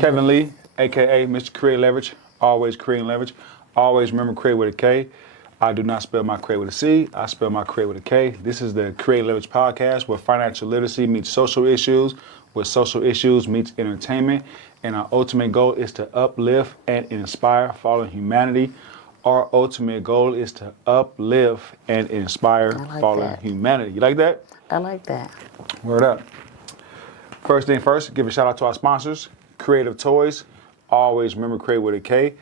Kevin Lee, a.k.a. Mr. Kreate Leverage, always creating leverage. Always remember Kreate with a K. I do not spell my Kreate with a C. I spell my Kreate with a K. This is the Kreate Leverage Podcast, where financial literacy meets social issues, where social issues meets entertainment, and our ultimate goal is to uplift and inspire fallen humanity. Our ultimate goal is to uplift and inspire fallen humanity. You like that? I like that. Word up. First thing first, give a shout out to our sponsors, Creative Toys. Always remember Kreate with a K.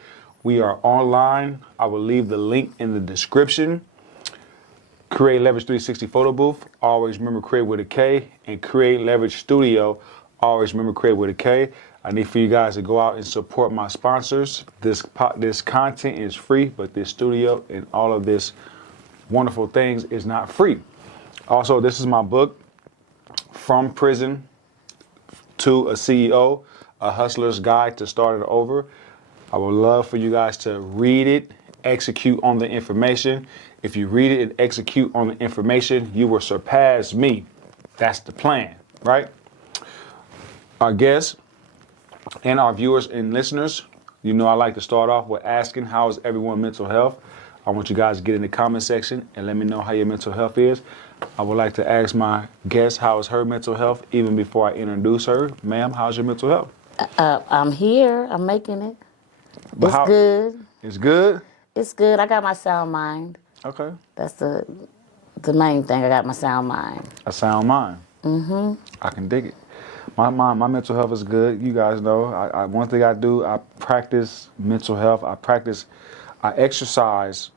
We are online. I will leave the link in the description. Kreate Leverage 360 Photo Booth. Always remember Kreate with a K. And Kreate Leverage Studio. Always remember Kreate with a K. I need for you guys to go out and support my sponsors. This content is free, but this studio and all of this wonderful things is not free. Also, this is my book, From Prison to a CEO, A Hustler's Guide to Start It Over. I would love for you guys to read it, execute on the information. If you read it and execute on the information, you will surpass me. That's the plan, right? Our guests and our viewers and listeners, you know I like to start off with asking, how is everyone's mental health? I want you guys to get in the comment section and let me know how your mental health is. I would like to ask my guest, how is her mental health, even before I introduce her. Ma'am, how's your mental health? I'm here. I'm making it. It's good. It's good? It's good. I got my sound mind. Okay. That's the main thing. I got my sound mind. A sound mind. Mm-hmm. I can dig it. My mental health is good. You guys know. One thing I do, I practice mental health. I exercise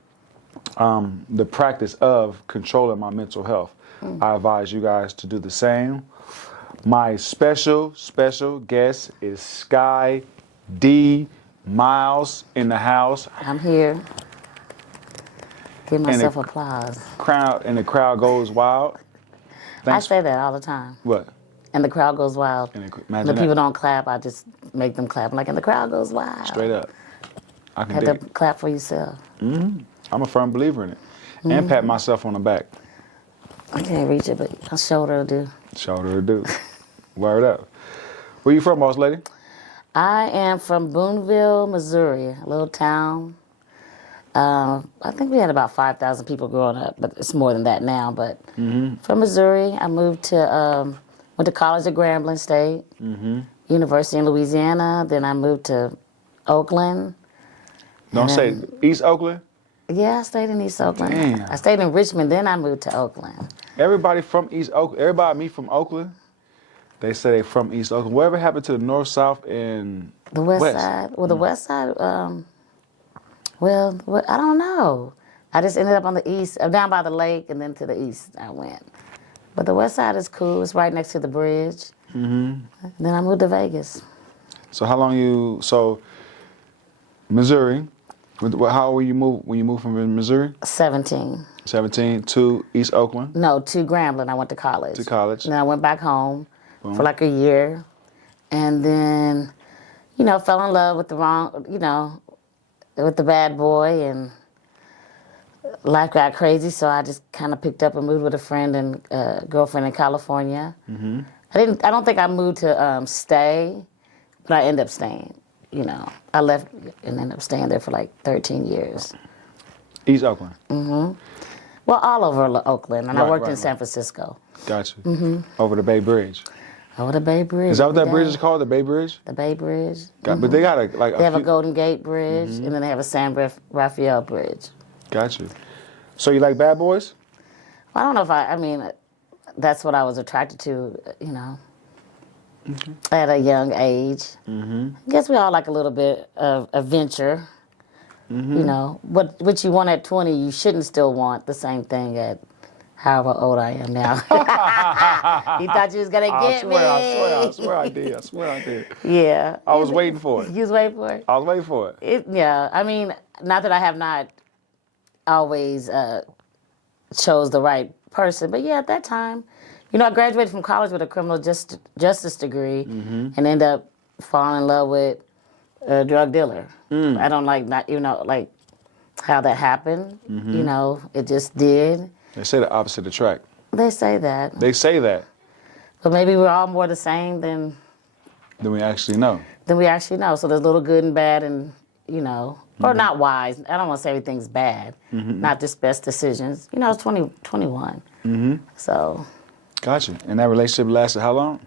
the practice of controlling my mental health. I advise you guys to do the same. My special guest is Skye Dee Miles in the house. I'm here. Give myself applause. The crowd goes wild. Thanks. I say that all the time. What? And the crowd goes wild. Imagine the people don't clap, I just make them clap. I'm like, and the crowd goes wild. Straight up. I can have dig to it. clap for yourself. Mm-hmm. I'm a firm believer in it. Mm-hmm. And pat myself on the back. I can't reach it, but a shoulder will do. Shoulder will do. Word up. Where you from, boss lady? I am from Boonville, Missouri, a little town. I think we had about 5,000 people growing up, but it's more than that now. But from Missouri, I moved to, went to college at Grambling State, University in Louisiana. Then I moved to Oakland. Don't say East Oakland? Yeah, I stayed in East Oakland. Damn. I stayed in Richmond, then I moved to Oakland. Everybody from East Oakland, everybody I meet from Oakland, they say they from East Oakland. Whatever happened to the north, south, and the west side? Well, the west side, I don't know. I just ended up on the east, down by the lake, and then to the east I went. But the west side is cool. It's right next to the bridge. Mm-hmm. Then I moved to Vegas. So how long Missouri, how old were you when you moved from Missouri? 17. 17 to East Oakland? No, to Grambling. I went to college. To college. And then I went back home for like a year. And then, fell in love with with the bad boy, and life got crazy, so I just kind of picked up and moved with a friend and girlfriend in California. Mm-hmm. I don't think I moved to stay, but I ended up staying. I left and ended up staying there for like 13 years. East Oakland? Mm-hmm. Well, all over Oakland, and I worked in San Francisco. Gotcha. Mm-hmm. Over the Bay Bridge? Over the Bay Bridge. Is that what that bridge is called, the Bay Bridge? The Bay Bridge. But they got They have a Golden Gate Bridge, and then they have a San Rafael Bridge. Gotcha. So you like bad boys? Well, I don't know if that's what I was attracted to, at a young age. Mm-hmm. I guess we all like a little bit of adventure. Mm-hmm. What you want at 20, you shouldn't still want the same thing at however old I am now. You thought you was going to get me. I swear I did. Yeah. I was waiting for it. You was waiting for it? I was waiting for it. Not that I have not always chose the right person, but yeah, at that time, I graduated from college with a criminal justice degree and ended up falling in love with a drug dealer. I don't like how that happened. It just did. They say the opposite attract. They say that. They say that. But maybe we're all more the same than Then we actually know. So there's a little good and bad, and or not wise. I don't want to say everything's bad. Not just best decisions. I was 21. So. Gotcha. And that relationship lasted how long?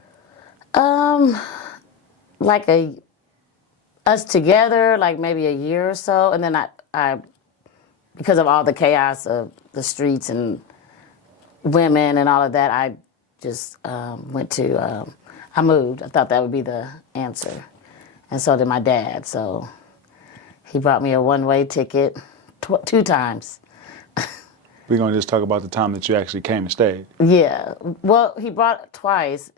Like us together, like maybe a year or so, and then I because of all the chaos of the streets and women and all of that, I just I moved. I thought that would be the answer, and so did my dad. So he brought me a one-way ticket 2 times. We're gonna just talk about the time that you actually came and stayed. Yeah. Well, he brought twice,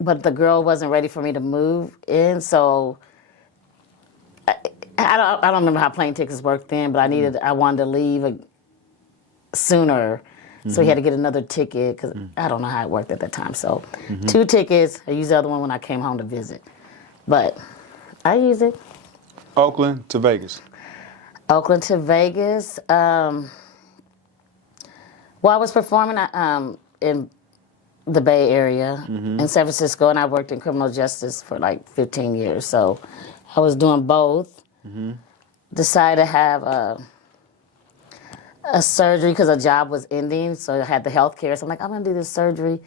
but the girl wasn't ready for me to move in, so I don't remember how plane tickets worked then, but I wanted to leave sooner, so he had to get another ticket because I don't know how it worked at that time. So 2 tickets. I used the other one when I came home to visit, but I use it. Oakland to Vegas. Oakland to Vegas. Well, I was performing in the Bay Area in San Francisco, and I worked in criminal justice for like 15 years. So I was doing both. Decided to have a surgery because a job was ending, so I had the health care. So I'm like, I'm going to do this surgery.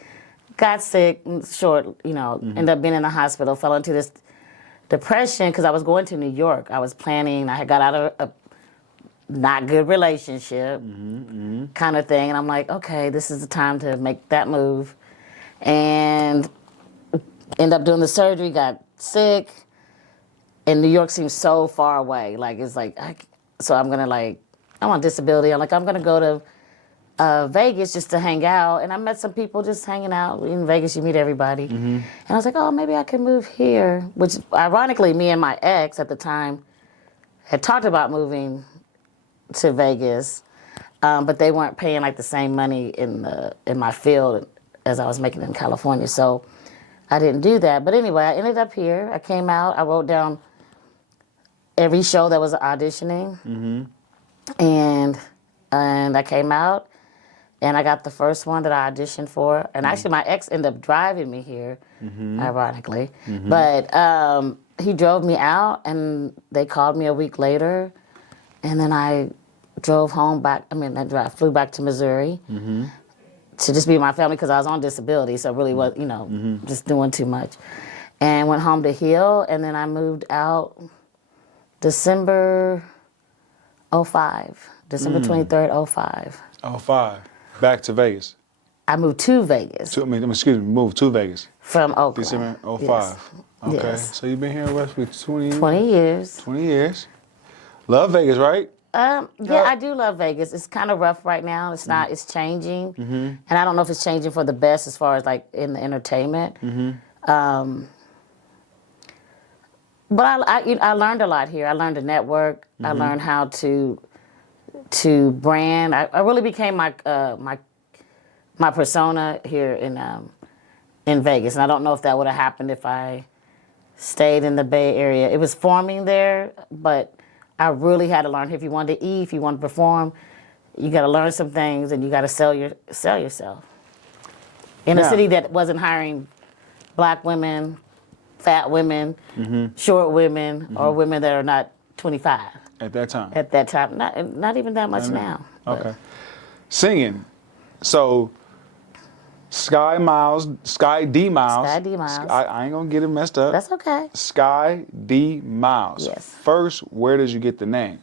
Got sick, ended up being in the hospital, fell into this depression because I was going to New York. I was planning, I had got out of a not good relationship kind of thing. And I'm like, okay, this is the time to make that move. And end up doing the surgery, got sick. And New York seems so far away. So I'm on disability. I'm going to go to Vegas just to hang out. And I met some people just hanging out. In Vegas, you meet everybody. And I was like, oh, maybe I can move here. Which, ironically, me and my ex at the time had talked about moving to Vegas, but they weren't paying like the same money in my field as I was making in California. So I didn't do that. But anyway, I ended up here. I came out. I wrote down every show that was auditioning. And I came out, and I got the first one that I auditioned for. And actually, my ex ended up driving me here, ironically. But he drove me out, and they called me a week later. And then I drove home back. I flew back to Missouri to just be with my family because I was on disability. So it really was, just doing too much. And went home to heal. And then I moved out December 05. December 23rd, 05. 05. Back to Vegas. I moved to Vegas. Moved to Vegas. From Oakland. December 05. Yes. Okay. Yes. So you've been here in West for 20 years. 20 years. Love Vegas, right? Yeah, I do love Vegas. It's kind of rough right now. It's not. It's changing, and I don't know if it's changing for the best as far as like in the entertainment. But I learned a lot here. I learned to network. I learned how to brand. I really became my persona here in Vegas, and I don't know if that would have happened if I stayed in the Bay Area. It was forming there, but I really had to learn. If you wanted to eat, if you want to perform, you got to learn some things, and you got to sell yourself. In a city that wasn't hiring black women, fat women, short women, or women that are not 25. At that time. At that time, not even that much now. Okay. Singing. So, Skye Dee Miles. Skye Dee Miles. I ain't gonna get it messed up. That's okay. Skye Dee Miles. Yes. First, where did you get the name?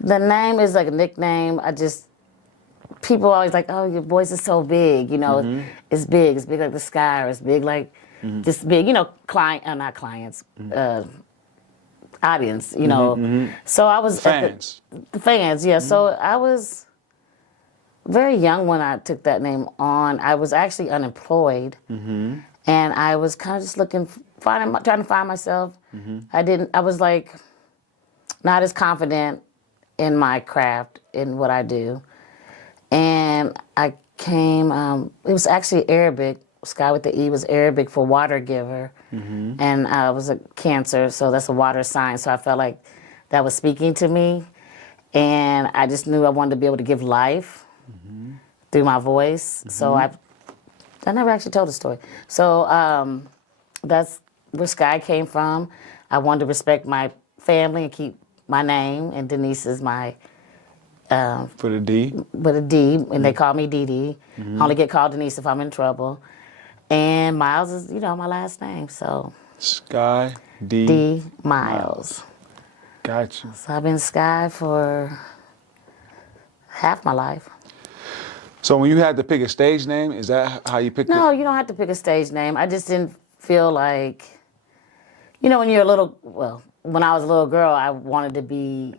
The name is like a nickname. People always like, oh, your voice is so big. It's big. It's big like the sky, or it's big like this big. Not clients. Audience. So I was fans. The fans. Yeah. So I was very young when I took that name on. I was actually unemployed, and I was kind of just trying to find myself. I was like not as confident in my craft, in what I do, and I came. It was actually Arabic. Skye with the E was Arabic for water giver, and I was a Cancer, so that's a water sign. So I felt like that was speaking to me, and I just knew I wanted to be able to give life through my voice. So I never actually told the story. So that's where Skye came from. I wanted to respect my family and keep my name, and Denise is my For the D. with a D, and they call me Dee Dee. I only get called Denise if I'm in trouble. And Miles is, my last name, so Skye Dee Dee Miles. Got you. So I've been Skye for half my life. So when you had to pick a stage name, is that how you picked it? No, you don't have to pick a stage name. I just didn't feel like, when you're when I was a little girl, I wanted to be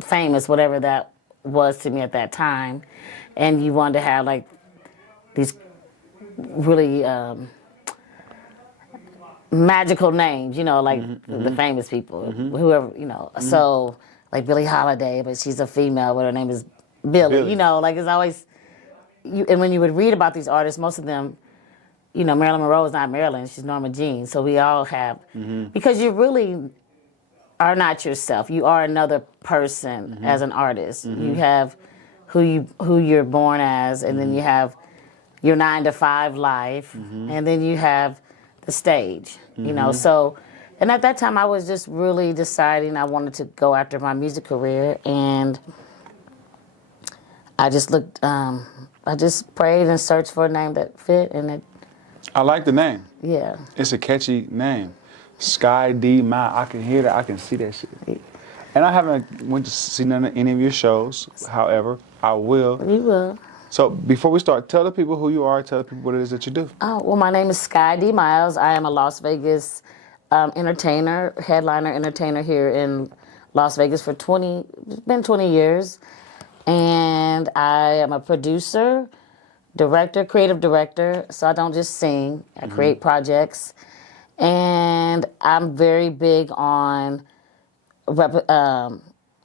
famous, whatever that was to me at that time. And you wanted to have like these really magical names, like the famous people, whoever, So like Billie Holiday, but she's a female, but her name is Billie. Like it's always, and when you would read about these artists, most of them, Marilyn Monroe is not Marilyn, she's Norma Jean. So we all have, because you really are not yourself. You are another person as an artist. You have who you're born as, and then you have your 9-to-5 life, and then you have the stage, So, and at that time I was just really deciding I wanted to go after my music career, and I just looked, I just prayed and searched for a name that fit, and it. I like the name. Yeah. It's a catchy name. Skye Dee Miles. I can hear that. I can see that shit. And I haven't went to see any of your shows. However, I will. You will. So before we start, tell the people who you are. Tell the people what it is that you do. Oh, well, my name is Skye Dee Miles. I am a Las Vegas entertainer, headliner entertainer here in Las Vegas for 20 years. And I am a producer, director, creative director. So I don't just sing. I create projects. And I'm very big on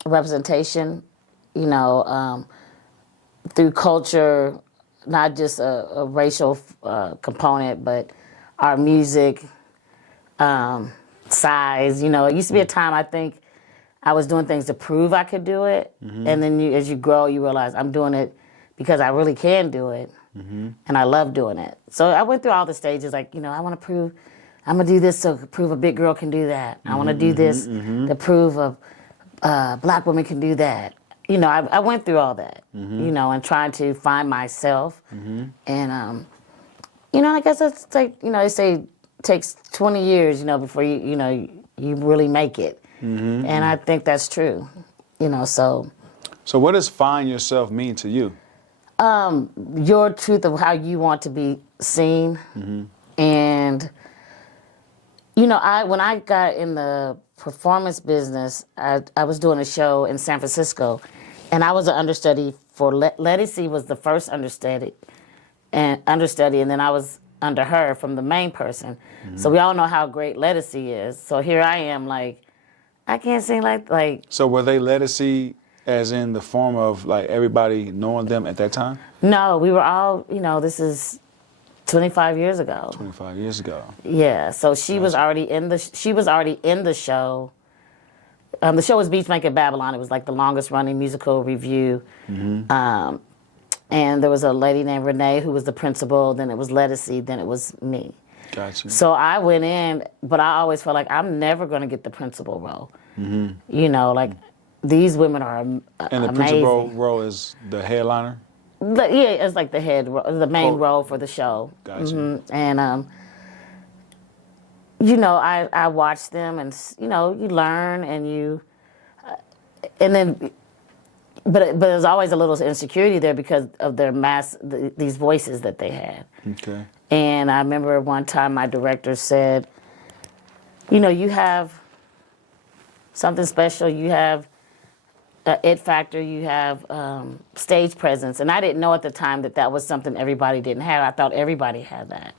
representation, through culture, not just a racial component, but our music, size. It used to be a time I think I was doing things to prove I could do it. And then as you grow, you realize I'm doing it because I really can do it. And I love doing it. So I went through all the stages, like, I want to prove, I'm going to do this to prove a big girl can do that. I want to do this to prove a black woman can do that. I went through all that, and trying to find myself. And, I guess it's like, they say it takes 20 years, before you really make it. And I think that's true, so. So what does find yourself mean to you? Your truth of how you want to be seen. And, when I got in the performance business, I was doing a show in San Francisco, and I was an understudy for Letty C was the first understudy, and then I was under her from the main person. So we all know how great Letty C is. So here I am, like, I can't sing like. So were they Letty C as in the form of like everybody knowing them at that time? No, we were all, this is 25 years ago. 25 years ago. Yeah, so she was already in the show. The show was Beachmaker Babylon. It was like the longest running musical review. And there was a lady named Renee who was the principal, then it was Letty C, then it was me. Gotcha. So I went in, but I always felt like I'm never going to get the principal role. Like these women are amazing. And the principal role is the headliner? Yeah, it's like the main role for the show. Gotcha. And, I watch them, and, you learn, and but there's always a little insecurity there because of their these voices that they had. Okay. And I remember one time my director said, you have something special, you have it factor, you have stage presence. And I didn't know at the time that was something everybody didn't have. I thought everybody had that.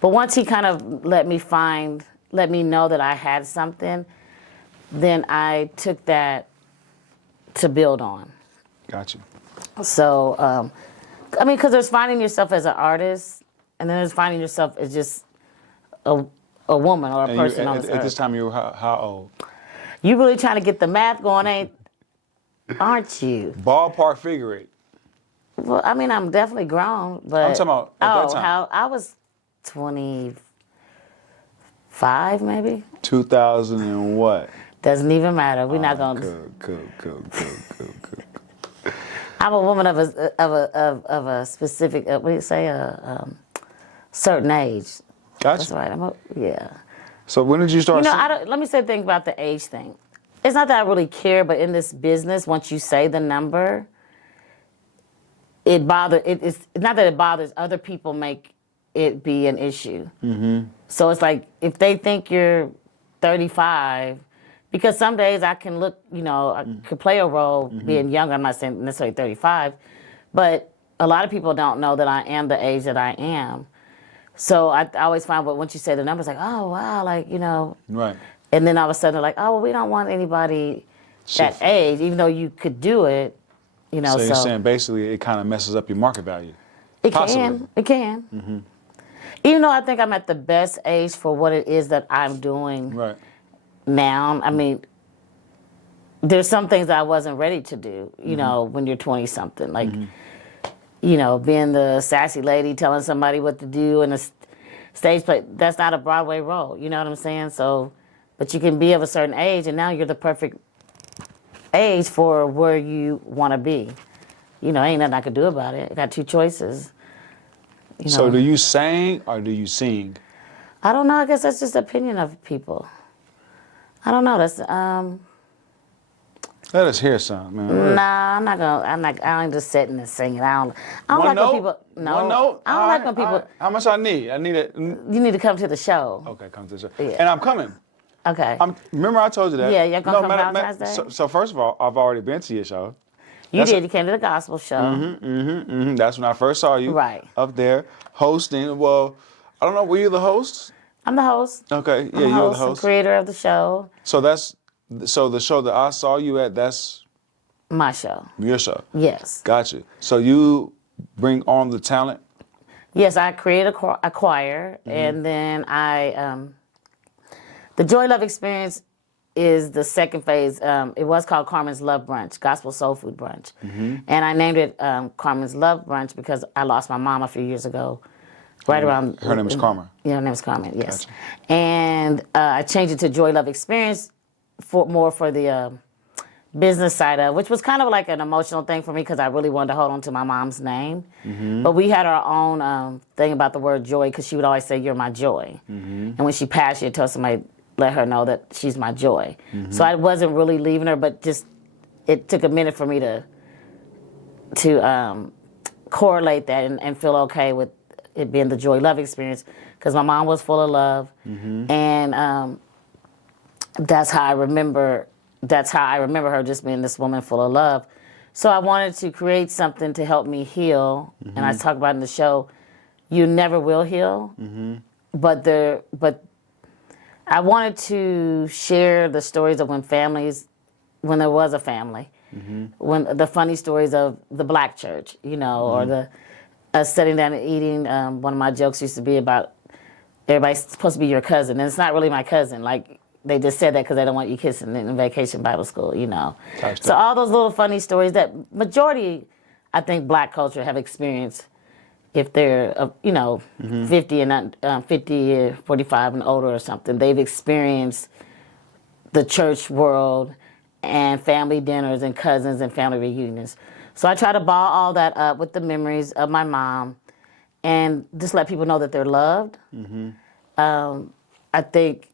But once he kind of let me know that I had something, then I took that to build on. Gotcha. So, because there's finding yourself as an artist, and then there's finding yourself as just a woman or a person on this earth. At this time, you were how old? You really trying to get the math going, aren't you? Ballpark figure it. Well, I'm definitely grown, but I'm talking about at that time. How I was 24, 5 maybe. 2000 and what? Doesn't even matter. We're not gonna. Cool. I'm a woman of a specific. What do you say? Certain age. Gotcha. That's right. Yeah. So when did you start? Let me say the thing about the age thing. It's not that I really care, but in this business, once you say the number, it's not that it bothers other people. Make it be an issue. Mm-hmm. So it's like if they think you're 35, because some days I can look, I could play a role being younger. I'm not saying necessarily 35, but a lot of people don't know that I am the age that I am. So I always find, but once you say the numbers, like, oh wow, Right. And then all of a sudden they're like, oh, well, we don't want anybody that age, even though you could do it, So you're saying basically it kind of messes up your market value. It can. Mm-hmm. Even though I think I'm at the best age for what it is that I'm doing now. I mean, there's some things that I wasn't ready to do, when you're 20-something. Like, being the sassy lady telling somebody what to do in a stage play, that's not a Broadway role. You know what I'm saying? So, but you can be of a certain age, and now you're the perfect age for where you want to be. Ain't nothing I could do about it. I got 2 choices. So do you sing or do you sing? I don't know. I guess that's just the opinion of people. I don't know. That's Let us hear some, man. Nah, I'm not gonna. I ain't just sitting and singing. I don't like when people. No, One note. I don't like when people. How much I need? I need it. You need to come to the show. Okay, come to the show. Yeah. And I'm coming. Okay. Remember I told you that. Yeah, you're gonna come Valentine's Day. So first of all, I've already been to your show. You came to the gospel show. That's when I first saw you. Right. Up there hosting. Well, I don't know. Were you the host? I'm the host. Okay. Yeah, I'm you were the host. Creator of the show. So the show that I saw you at, that's my show. Your show. Yes. Gotcha. So you bring on the talent? Yes, I create a choir, and then the Joy Love Experience is the second phase. It was called Carmen's Love Brunch, Gospel Soul Food Brunch. And I named it Carmen's Love Brunch because I lost my mom a few years ago. Right around. Her name is Carmen. Yeah, her name is Carmen, yes. Gotcha. And I changed it to Joy Love Experience for the business side of, which was kind of like an emotional thing for me because I really wanted to hold on to my mom's name. But we had our own thing about the word joy because she would always say, "You're my joy." And when she passed, she had told somebody, let her know that she's my joy. So I wasn't really leaving her, but just it took a minute for me to correlate that and feel okay with it being the Joy Love Experience because my mom was full of love, and that's how I remember her just being this woman full of love. So I wanted to create something to help me heal, and I talk about in the show, you never will heal, but I wanted to share the stories of when there was a family, when the funny stories of the black church, or the us sitting down and eating. One of my jokes used to be about everybody's supposed to be your cousin, and it's not really my cousin. Like they just said that because they don't want you kissing in Vacation Bible School, So all those little funny stories that majority, I think, black culture have experienced. If they're, 50 and 50, 45 and older or something, they've experienced the church world and family dinners and cousins and family reunions. So I try to ball all that up with the memories of my mom and just let people know that they're loved. I think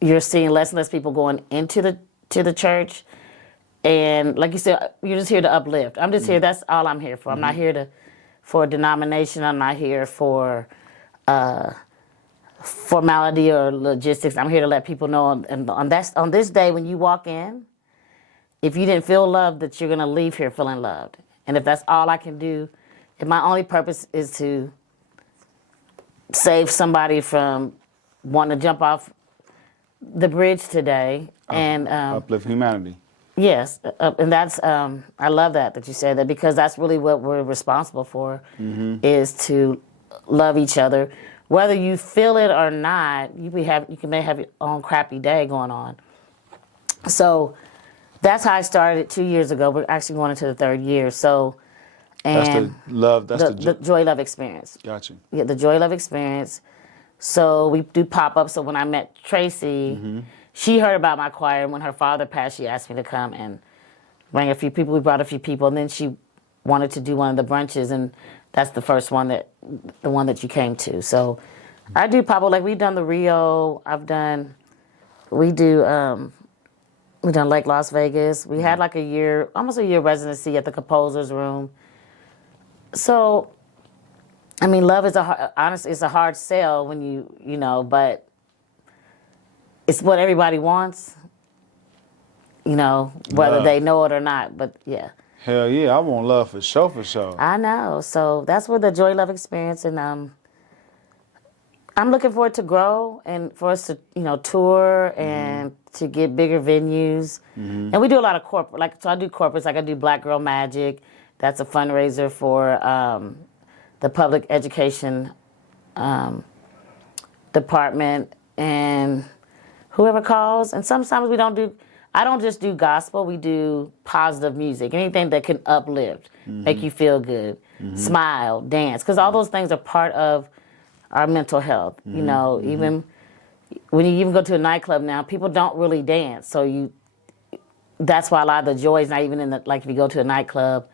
you're seeing less and less people going into the church. And like you said, you're just here to uplift. I'm just here. That's all I'm here for. I'm not here for a denomination. I'm not here for formality or logistics. I'm here to let people know. And on this day when you walk in, if you didn't feel loved, that you're going to leave here feeling loved. And if that's all I can do, if my only purpose is to save somebody from wanting to jump off the bridge today and uplift humanity. Yes, and that's I love that you said that because that's really what we're responsible for is to love each other, whether you feel it or not. You may have your own crappy day going on. So that's how I started 2 years ago. We're actually going into the 3rd year. So and that's the love. That's the Joy Love Experience. Gotcha. Yeah, the Joy Love Experience. So we do pop-ups. So when I met Tracy, she heard about my choir, and when her father passed, she asked me to come and bring a few people. We brought a few people, and then she wanted to do one of the brunches, and that's the first one the one that you came to. So I do pop-up, like we've done the Rio, we've done Lake Las Vegas. We had like almost a year residency at the Composer's Room. So, I mean, love is honestly, it's a hard sell when you know, but it's what everybody wants, you know, whether they know it or not, but yeah. Hell yeah, I want love for sure, for sure. I know. So that's where the Joy Love experience, and I'm looking forward to grow and for us to, you know, tour and to get bigger venues. And we do a lot of corporate, so I do corporates, like I do Black Girl Magic. That's a fundraiser for the public education department and whoever calls. And sometimes I don't just do gospel, we do positive music, anything that can uplift, make you feel good, smile, dance, because all those things are part of our mental health. You know, even when you even go to a nightclub now, people don't really dance. So that's why a lot of the joy is not even like if you go to a nightclub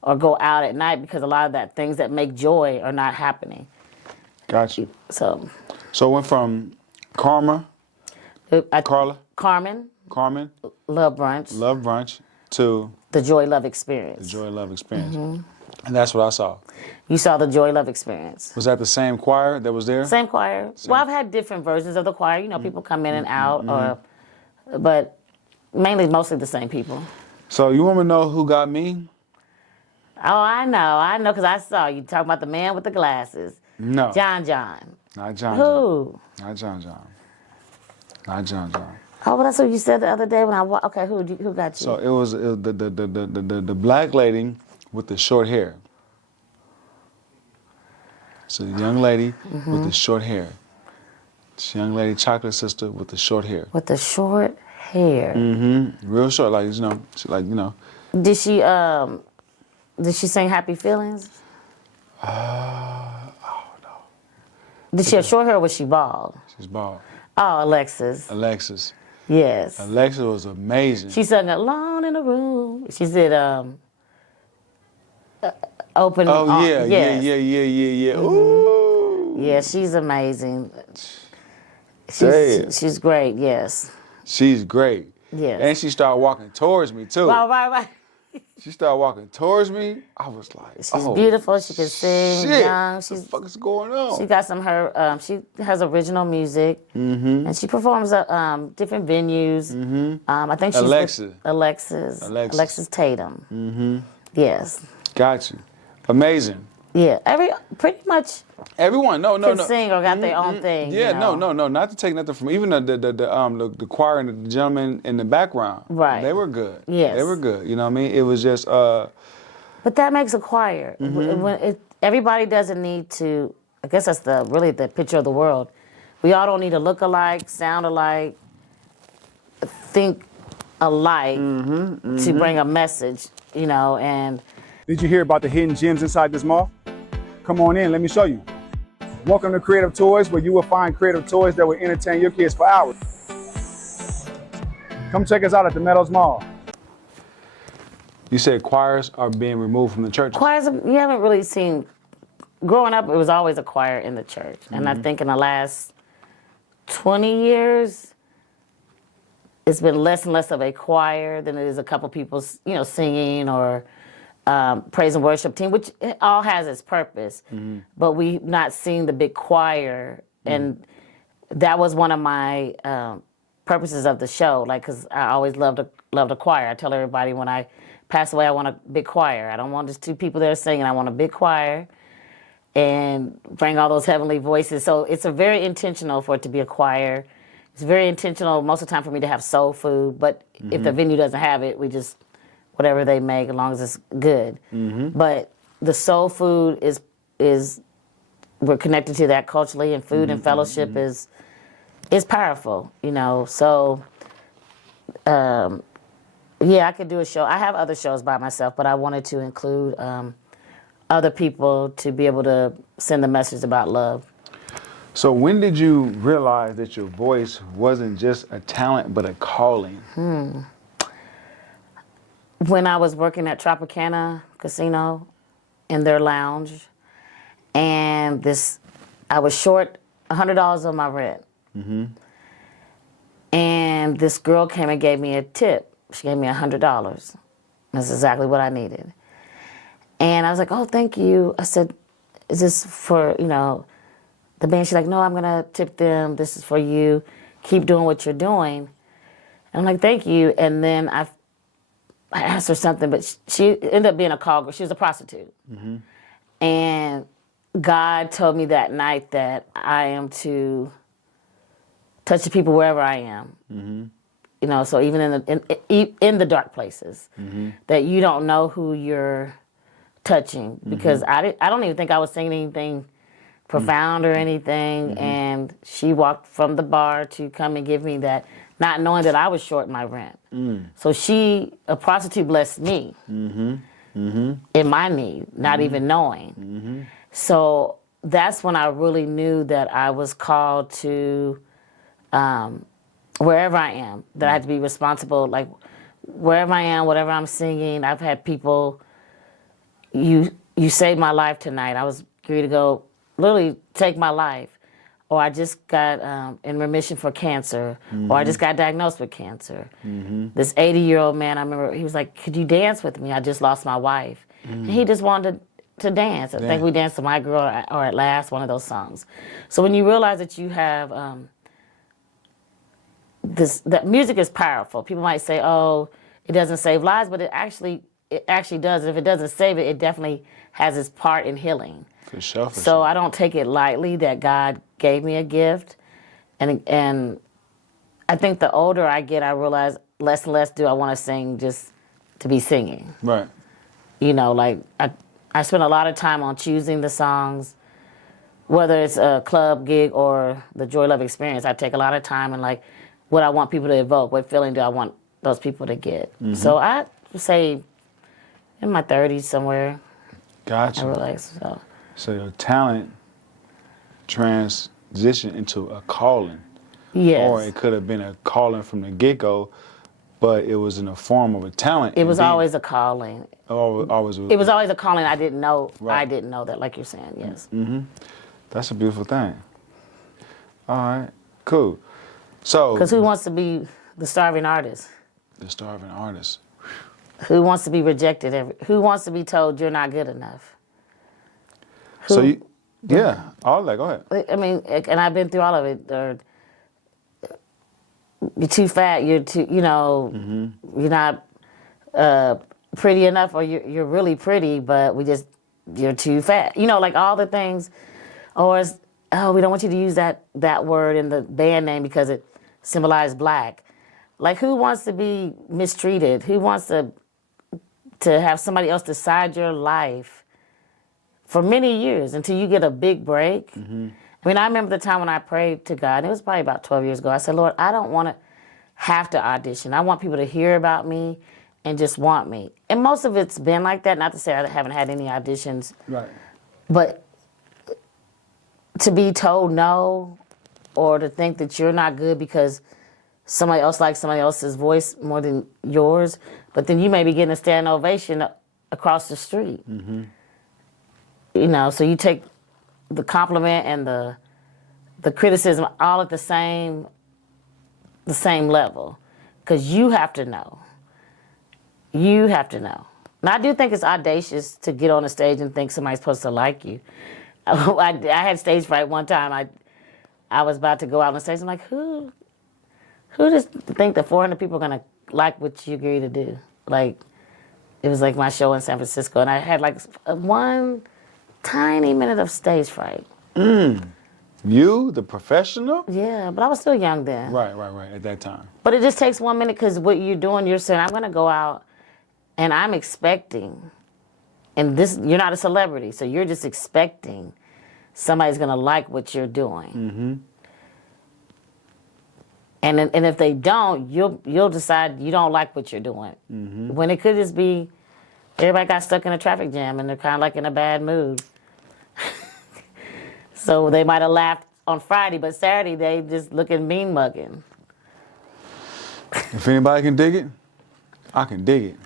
or go out at night, because a lot of that things that make joy are not happening. Got you. So it went from Carmen, Love Brunch to the Joy Love Experience. the Joy Love Experience. And that's what I saw. You saw the Joy Love Experience. Was that the same choir that was there? Same choir. Well, I've had different versions of the choir. You know, people come in and out, but mostly the same people. So you want me to know who got me? Oh, I know, because I saw you talking about the man with the glasses. No. John. Not John. Who? Not John. Not John. Oh, well, that's what you said the other day when I walked. Okay, who got you? So it was the black lady with the short hair. So the young lady with the short hair. This young lady, chocolate sister with the short hair. With the short hair. Real short, like you know. Did she sing Happy Feelings? Oh no. Did she have short hair or was she bald? She's bald. Oh, Alexis. Yes. Alexis was amazing. She sang Alone in a Room. She said, Open. Oh, yeah, yes. yeah. Ooh. Yeah, she's amazing. Damn. She's great, yes. She's great. Yes. And she started walking towards me, too. Right. She started walking towards me. I was like, she's beautiful. She can sing. Shit. Young. What the fuck is going on? She got she has original music, and she performs at different venues. I think she's Alexis Tatum. Yes. Got you. Amazing. Yeah, pretty much everyone. No. Can sing or got their own thing. Yeah, you know? no. Not to take nothing from even the choir and the gentleman in the background. Right. They were good. Yes. They were good. You know what I mean? It was just. But that makes a choir. Everybody doesn't need to. I guess that's really the picture of the world. We all don't need to look alike, sound alike, think alike to bring a message. You know, and. Did you hear about the hidden gems inside this mall? Come on in, let me show you. Welcome to Creative Toys, where you will find creative toys that will entertain your kids for hours. Come check us out at the Meadows Mall. You said choirs are being removed from the churches. Choirs, you haven't really seen. Growing up, it was always a choir in the church. And I think in the last 20 years, it's been less and less of a choir than it is a couple people, singing or praise and worship team, which all has its purpose. But we've not seen the big choir. And that was one of my purposes of the show, because I always loved a choir. I tell everybody when I pass away, I want a big choir. I don't want just two people there singing. I want a big choir and bring all those heavenly voices. So it's a very intentional for it to be a choir. It's very intentional most of the time for me to have soul food. But if the venue doesn't have it, we just, whatever they make, as long as it's good. But the soul food is we're connected to that culturally, and food and fellowship is powerful, So, I could do a show. I have other shows by myself, but I wanted to include other people to be able to send the message about love. So when did you realize that your voice wasn't just a talent, but a calling? When I was working at Tropicana Casino in their lounge, and I was short $100 on my rent. And this girl came and gave me a tip. She gave me $100. That's exactly what I needed. And I was like, oh, thank you. I said, is this for, the band? She's like, no, I'm going to tip them. This is for you. Keep doing what you're doing. And I'm like, thank you. And then I asked her something, but she ended up being a call girl. She was a prostitute. And God told me that night that I am to touch the people wherever I am. So even in the dark places, that you don't know who you're touching, because I don't even think I was saying anything profound or anything. And she walked from the bar to come and give me that, not knowing that I was short my rent. So a prostitute blessed me in my need, not even knowing. So that's when I really knew that I was called to wherever I am, that I had to be responsible. Like wherever I am, whatever I'm singing, I've had people, you saved my life tonight. I was ready to go literally take my life. Or I just got in remission for cancer. Or I just got diagnosed with cancer. This 80-year-old man, I remember, he was like, could you dance with me? I just lost my wife. And he just wanted to dance. I think we danced to My Girl or At Last, one of those songs. So when you realize that you have that music is powerful. People might say, oh, it doesn't save lives, but it actually does. If it doesn't save it, it definitely has its part in healing. For sure. So I don't take it lightly that God gave me a gift. And I think the older I get, I realize less and less do I want to sing just to be singing. Right. I spend a lot of time on choosing the songs, whether it's a club gig or the Joy Love experience. I take a lot of time and what I want people to evoke, what feeling do I want those people to get. So I would say in my 30s somewhere. Gotcha. I realize so. So your talent transitioned into a calling. Yes. Or it could have been a calling from the get-go, but it was in the form of a talent. It was always a calling. It was always a calling. I didn't know. Right. I didn't know that, like you're saying. Yes. That's a beautiful thing. All right. Cool. So. Because who wants to be the starving artist? The starving artist. Who wants to be rejected? Who wants to be told you're not good enough? All of that. Go ahead. I mean, and I've been through all of it. Or you're too fat. You're too. You're not pretty enough, or you're really pretty, but you're too fat. All the things. Or we don't want you to use that word in the band name because it symbolized black. Like, who wants to be mistreated? Who wants to have somebody else decide your life for many years until you get a big break? I mean, I remember the time when I prayed to God, and it was probably about 12 years ago. I said, Lord, I don't want to have to audition. I want people to hear about me and just want me. And most of it's been like that. Not to say I haven't had any auditions. Right. But to be told no, or to think that you're not good because somebody else likes somebody else's voice more than yours, but then you may be getting a standing ovation across the street. So you take the compliment and the criticism all at the same level, because you have to know. You have to know. And I do think it's audacious to get on a stage and think somebody's supposed to like you. I had stage fright one time. I was about to go out on stage. I'm like, who just think that 400 people are going to like what you agree to do? Like, it was like my show in San Francisco, and I had one tiny minute of stage fright. You, the professional? Yeah, but I was still young then. Right, at that time. But it just takes 1 minute, because what you're doing, you're saying, I'm going to go out, and I'm expecting, and you're not a celebrity, so you're just expecting somebody's going to like what you're doing. And if they don't, you'll decide you don't like what you're doing. When it could just be everybody got stuck in a traffic jam and they're kind of in a bad mood. So they might have laughed on Friday, but Saturday they just looking mean mugging. If anybody can dig it, I can dig it.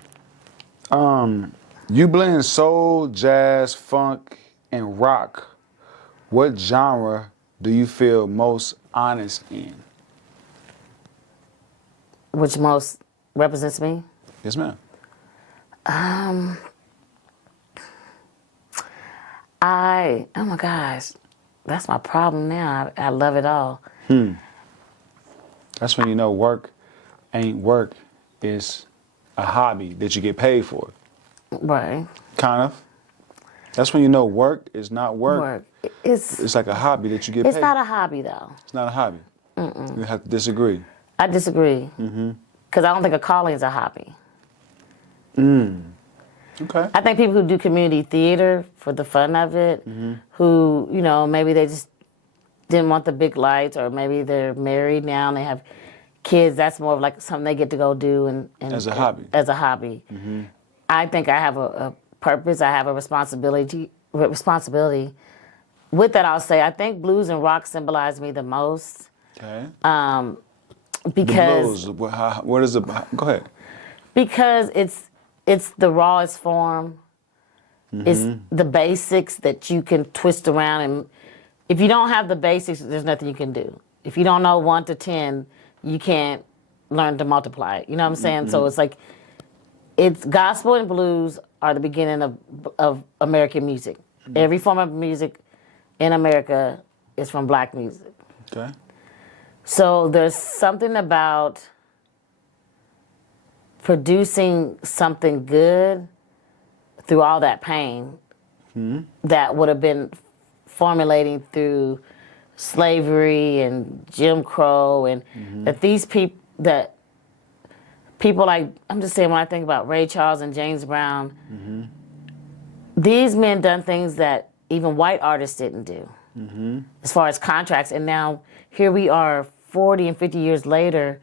You blend soul, jazz, funk, and rock. What genre do you feel most honest in? Which most represents me? Yes, ma'am. Oh my gosh, that's my problem now. I love it all. That's when you know work ain't work. It's a hobby that you get paid for. Right. Kind of. That's when you know work is not work. Work. It's like a hobby that you get paid. It's not a hobby though. It's not a hobby. You have to disagree. I disagree. Because I don't think a calling is a hobby. Okay. I think people who do community theater for the fun of it, who, you know, maybe they just didn't want the big lights, or maybe they're married now and they have kids, that's more of like something they get to go do and As a hobby. As a hobby. I think I have a purpose, I have a responsibility. With that, I'll say I think blues and rock symbolize me the most. Okay. Because The blues, what is it? Go ahead. Because it's the rawest form. It's the basics that you can twist around, and if you don't have the basics, there's nothing you can do. If you don't know 1 to 10, you can't learn to multiply it. You know what I'm saying? So it's like, it's gospel and blues are the beginning of American music. Every form of music in America is from black music. Okay. So there's something about producing something good through all that pain that would have been formulating through slavery and Jim Crow, and that these people, that people like, I'm just saying, when I think about Ray Charles and James Brown, these men done things that even white artists didn't do, as far as contracts. And now here we are 40 and 50 years later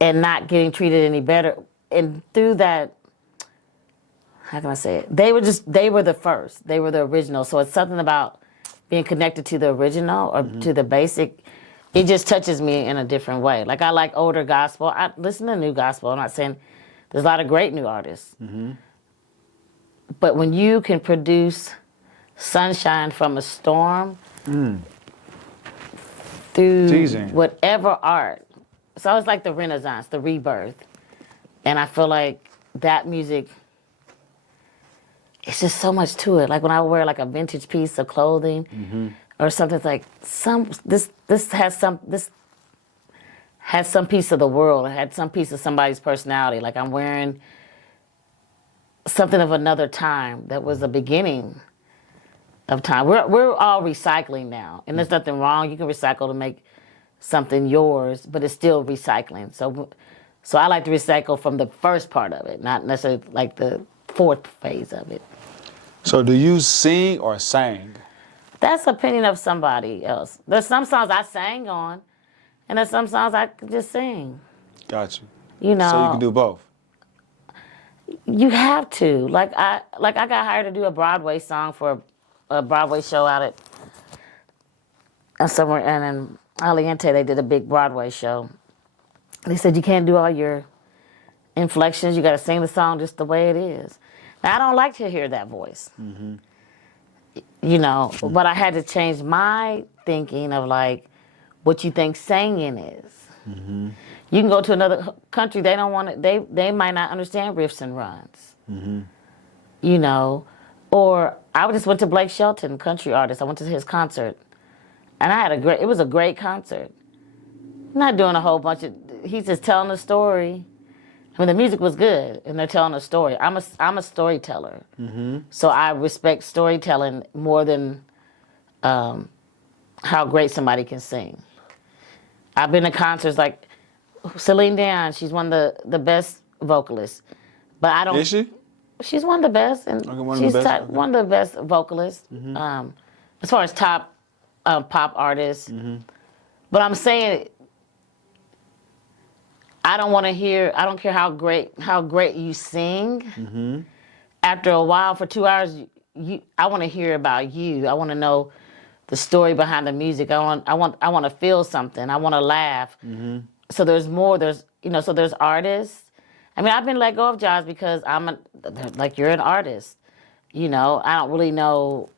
and not getting treated any better. And through that, how can I say it? They were the first. They were the original. So it's something about being connected to the original or to the basic. It just touches me in a different way. Like, I like older gospel. I listen to new gospel. I'm not saying there's a lot of great new artists. But when you can produce sunshine from a storm through Teasing. whatever art. So it's like the Renaissance, the rebirth. And I feel like that music, it's just so much to it. Like when I wear like a vintage piece of clothing or something, it's like this has some piece of the world. It had some piece of somebody's personality. Like I'm wearing something of another time that was the beginning of time. We're all recycling now, and there's nothing wrong. You can recycle to make something yours, but it's still recycling. So I like to recycle from the first part of it, not necessarily like the fourth phase of it. So do you sing or sang? That's the opinion of somebody else. There's some songs I sang on, and there's some songs I could just sing. Got you. You know. So you can do both. You have to. Like I got hired to do a Broadway song for a Broadway show out at somewhere, and in Aliente they did a big Broadway show. They said you can't do all your inflections. You got to sing the song just the way it is. Now I don't like to hear that voice. You know, but I had to change my thinking of like what you think singing is. You can go to another country, they don't want it. They might not understand riffs and runs. You know, or I just went to Blake Shelton, country artist. I went to his concert, and it was a great concert. I'm not doing a whole bunch of. He's just telling a story. I mean, the music was good, and they're telling a story. I'm a storyteller, so I respect storytelling more than how great somebody can sing. I've been to concerts like Celine Dion. She's one of the best vocalists, but I don't. Is she? She's one of the best, and she's one of the best vocalists as far as top pop artists. But I'm saying, I don't want to hear. I don't care how great you sing. After a while, for 2 hours, I want to hear about you. I want to know the story behind the music. I want to feel something. I want to laugh. So there's more. So there's artists. I mean, I've been let go of jobs because like you're an artist. I don't really know,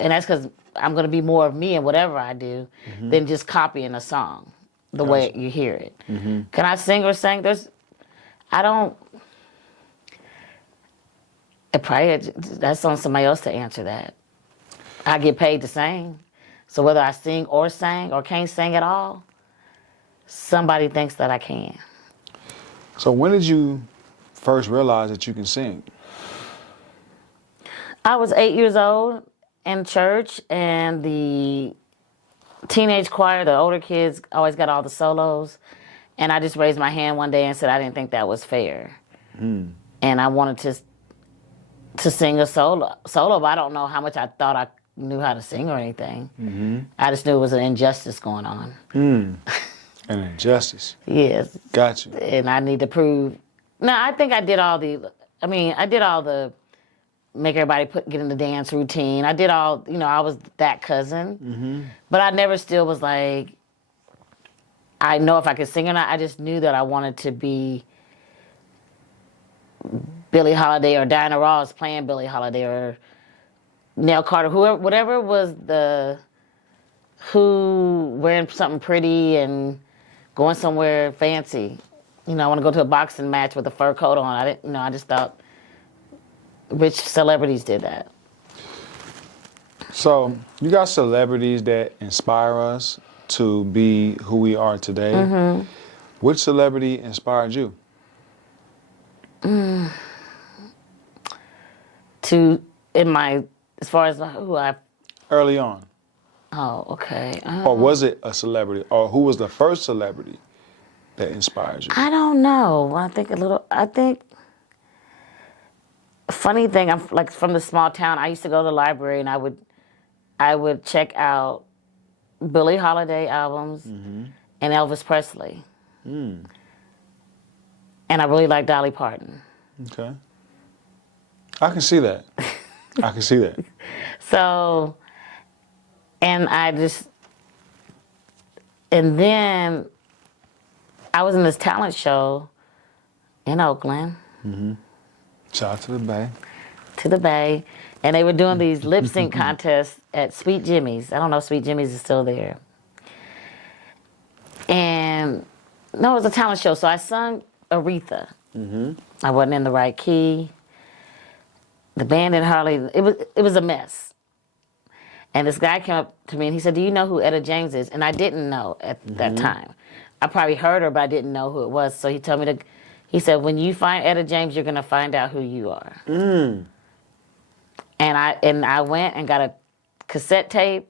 and that's because I'm going to be more of me in whatever I do than just copying a song the way you hear it. Can I sing or sing? That's on somebody else to answer that. I get paid to sing. So whether I sing or can't sing at all, somebody thinks that I can. So when did you first realize that you can sing? I was 8 years old in church, and the teenage choir, the older kids, always got all the solos. And I just raised my hand one day and said I didn't think that was fair. And I wanted to sing a solo, but I don't know how much I thought I knew how to sing or anything. I just knew it was an injustice going on. An injustice. Yes. Got you. And I need to prove. No, I think I did all the make everybody get in the dance routine. I did all, I was that cousin. But I never still was like, I know if I could sing or not. I just knew that I wanted to be Billie Holiday or Diana Ross playing Billie Holiday or Nell Carter, whatever was who wearing something pretty and going somewhere fancy. I want to go to a boxing match with a fur coat on. I didn't, I just thought rich celebrities did that. So you got celebrities that inspire us to be who we are today. Which celebrity inspired you? As far as who I... Early on. Oh, okay. Or was it a celebrity? Or who was the first celebrity that inspired you? I don't know. Funny thing, I'm like from the small town. I used to go to the library and I would check out Billie Holiday albums and Elvis Presley. And I really like Dolly Parton. Okay. I can see that. So, and then I was in this talent show in Oakland. Shout out to the Bay. To the Bay. And they were doing these lip sync contests at Sweet Jimmy's. I don't know if Sweet Jimmy's is still there. And no, it was a talent show. So I sung Aretha. I wasn't in the right key. The band didn't hardly, it was a mess. And this guy came up to me and he said, "Do you know who Etta James is?" And I didn't know at that time. I probably heard her, but I didn't know who it was. So he told me he said, "When you find Etta James, you're gonna find out who you are." And I went and got a cassette tape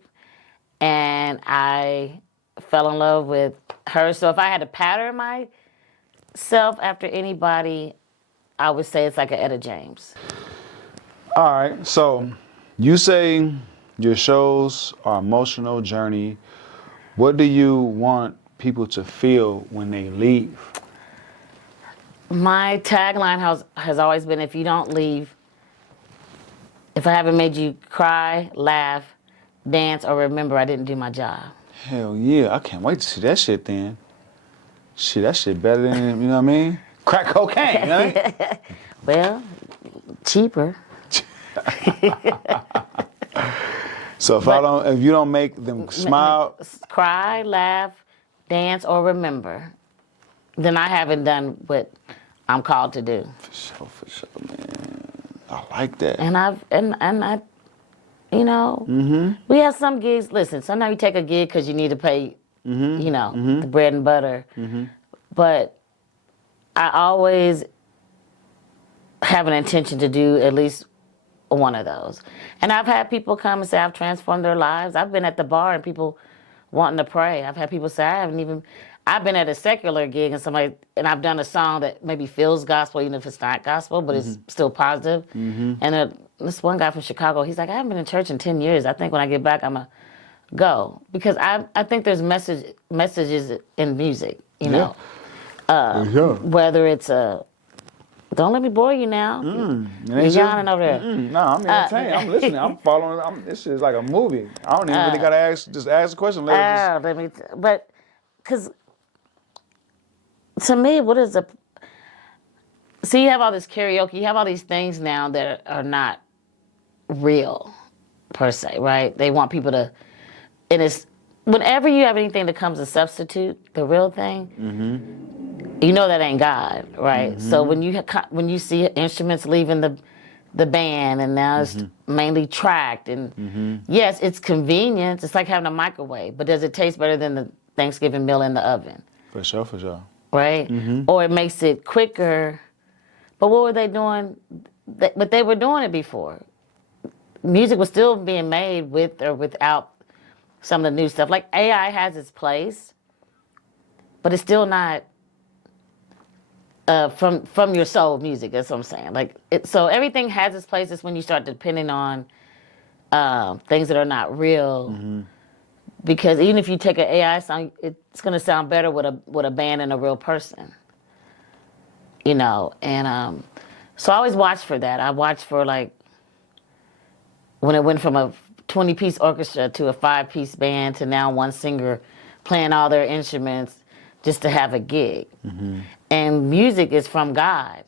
and I fell in love with her. So if I had to pattern myself after anybody, I would say it's like an Etta James. All right, so you say your shows are emotional journey. What do you want people to feel when they leave? My tagline has always been, if you don't leave, if I haven't made you cry, laugh, dance, or remember, I didn't do my job. Hell yeah, I can't wait to see that shit then. Shit, that shit better than, you know what I mean? Crack cocaine, you know what I mean? Well, cheaper. So if you don't make them smile, cry, laugh, dance, or remember, then I haven't done what I'm called to do. For sure, man. I like that. And I, we have some gigs. Listen, sometimes you take a gig because you need to pay, the bread and butter. But I always have an intention to do at least one of those. And I've had people come and say I've transformed their lives. I've been at the bar and people wanting to pray. I've had people say I've been at a secular gig and I've done a song that maybe feels gospel, even if it's not gospel, but it's still positive. And this one guy from Chicago, he's like, "I haven't been in church in 10 years. I think when I get back, I'm going to go." Because I think there's messages in music, Whether it's Don't let me bore you now. You're yawning over there. No, I'm entertained. I'm listening. I'm following. This is like a movie. I don't even really gotta ask. Just ask the question. But because to me, what is a? See, you have all this karaoke. You have all these things now that are not real, per se, right? They want people to, and it's whenever you have anything that comes a substitute, the real thing, you know that ain't God, right? So when you see instruments leaving the band and now it's mainly tracked, and yes, it's convenience. It's like having a microwave, but does it taste better than the Thanksgiving meal in the oven? For sure. Right? Or it makes it quicker. But what were they doing? But they were doing it before. Music was still being made with or without some of the new stuff. Like AI has its place, but it's still not from your soul music. That's what I'm saying. Like so everything has its place. It's when you start depending on things that are not real. Because even if you take an AI song, it's going to sound better with a band and a real person. You know, and so I always watch for that. I watch for like when it went from a 20-piece orchestra to a 5-piece band to now one singer playing all their instruments just to have a gig. And music is from God.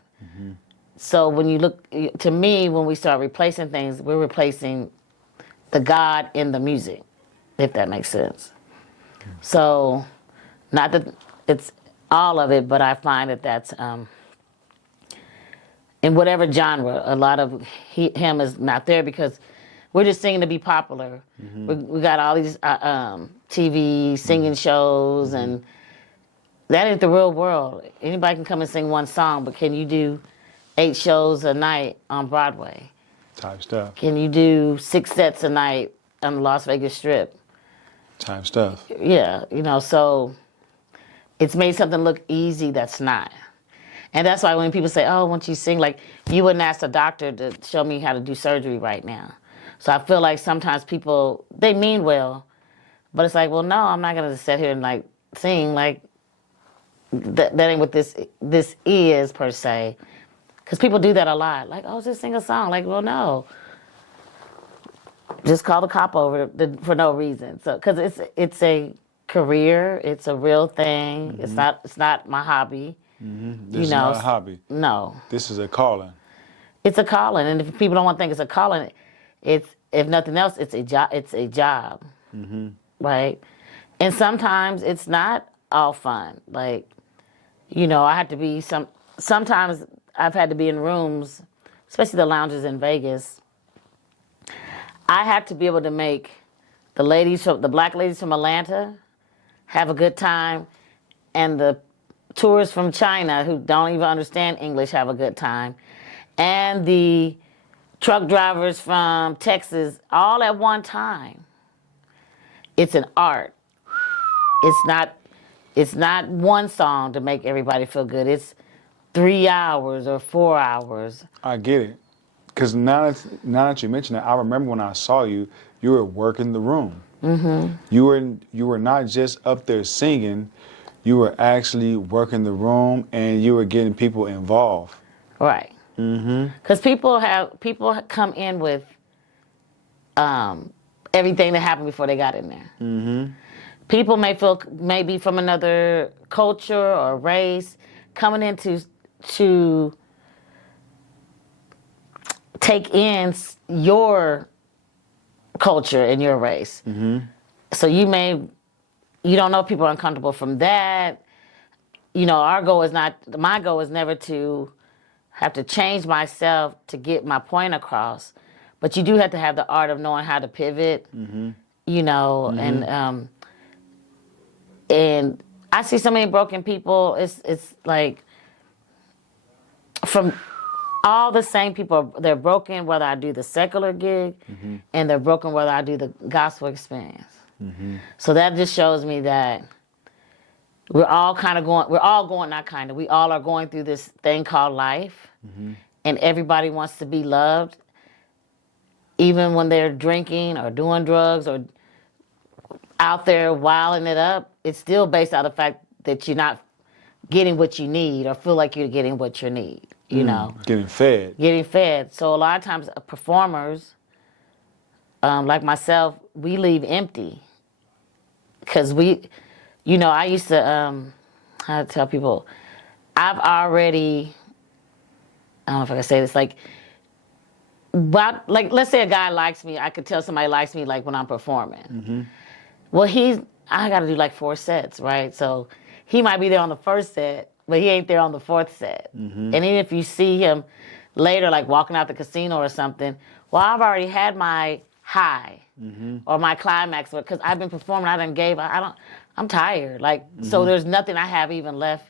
So when you look, to me, when we start replacing things, we're replacing the God in the music, if that makes sense. So not that it's all of it, but I find that that's in whatever genre, a lot of him is not there because we're just singing to be popular. We got all these TV singing shows, and that ain't the real world. Anybody can come and sing one song, but can you do 8 shows a night on Broadway? Type stuff. Can you do 6 sets a night on the Las Vegas Strip? Type stuff. Yeah, you know, so it's made something look easy that's not. And that's why when people say, oh, once you sing, like, you wouldn't ask a doctor to show me how to do surgery right now. So I feel like sometimes people, they mean well, but it's like, well, no, I'm not going to sit here and, like, sing. Like, that ain't what this is, per se. Because people do that a lot. Like, oh, just sing a song. Like, well, no. Just call the cop over for no reason. So, because it's a career. It's a real thing. It's not my hobby. This is not a hobby. No. This is a calling. It's a calling, and if people don't want to think it's a calling, it's, if nothing else, it's a job. It's a job, right? And sometimes it's not all fun. Like, you know, I have to be sometimes I've had to be in rooms, especially the lounges in Vegas. I have to be able to make the black ladies from Atlanta have a good time, and the tourists from China who don't even understand English have a good time, and the truck drivers from Texas all at one time. It's an art. It's not one song to make everybody feel good. It's 3 hours or 4 hours. I get it. Because now that you mention it, I remember when I saw you, you were working the room. You were not just up there singing, you were actually working the room, and you were getting people involved. Right. Because people come in with everything that happened before they got in there. People may be from another culture or race coming in to take in your culture and your race. So you don't know if people are uncomfortable from that. You know, my goal is never to have to change myself to get my point across, but you do have to have the art of knowing how to pivot, you know, and I see so many broken people. It's like from all the same people, they're broken whether I do the secular gig and they're broken whether I do the gospel experience. So that just shows me that we all are going through this thing called life, and everybody wants to be loved, even when they're drinking or doing drugs or out there wilding it up. It's still based on the fact that you're not getting what you need or feel like you're getting what you need. you know. Getting fed. Getting fed. So a lot of times performers, like myself, we leave empty. Because I used to, how to tell people, I've already, I don't know if I can say this, like, let's say a guy likes me, I could tell somebody likes me like when I'm performing. Well, I got to do like 4 sets, right? So he might be there on the first set, but he ain't there on the 4th set. And even if you see him later, like walking out the casino or something, well, I've already had my high or my climax because I've been performing, I'm tired. Like, so there's nothing I have even left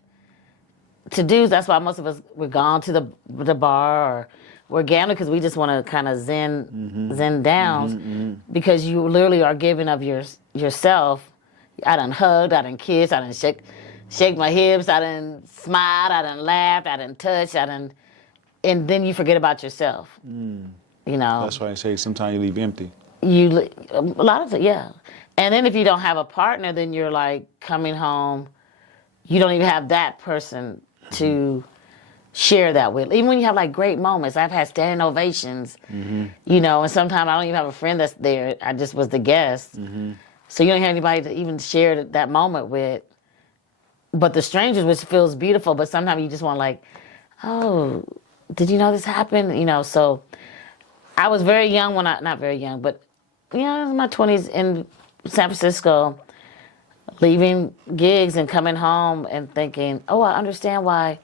to do. That's why most of us, we're gone to the bar or we're gambling because we just want to kind of zen down because you literally are giving of yourself. I done hugged, I done kissed, I done shake my hips, I done smiled, I done laughed, I done touched, and then you forget about yourself. You know. That's why I say sometimes you leave empty. A lot of it, yeah. And then if you don't have a partner, then you're like coming home, you don't even have that person to share that with. Even when you have like great moments, I've had standing ovations, you know, and sometimes I don't even have a friend that's there. I just was the guest. So you don't have anybody to even share that moment with. But the strangers, which feels beautiful, but sometimes you just want like, oh, did you know this happened? You know, so I was very young not very young, but I was in my 20s in San Francisco, leaving gigs and coming home and thinking, oh, I understand why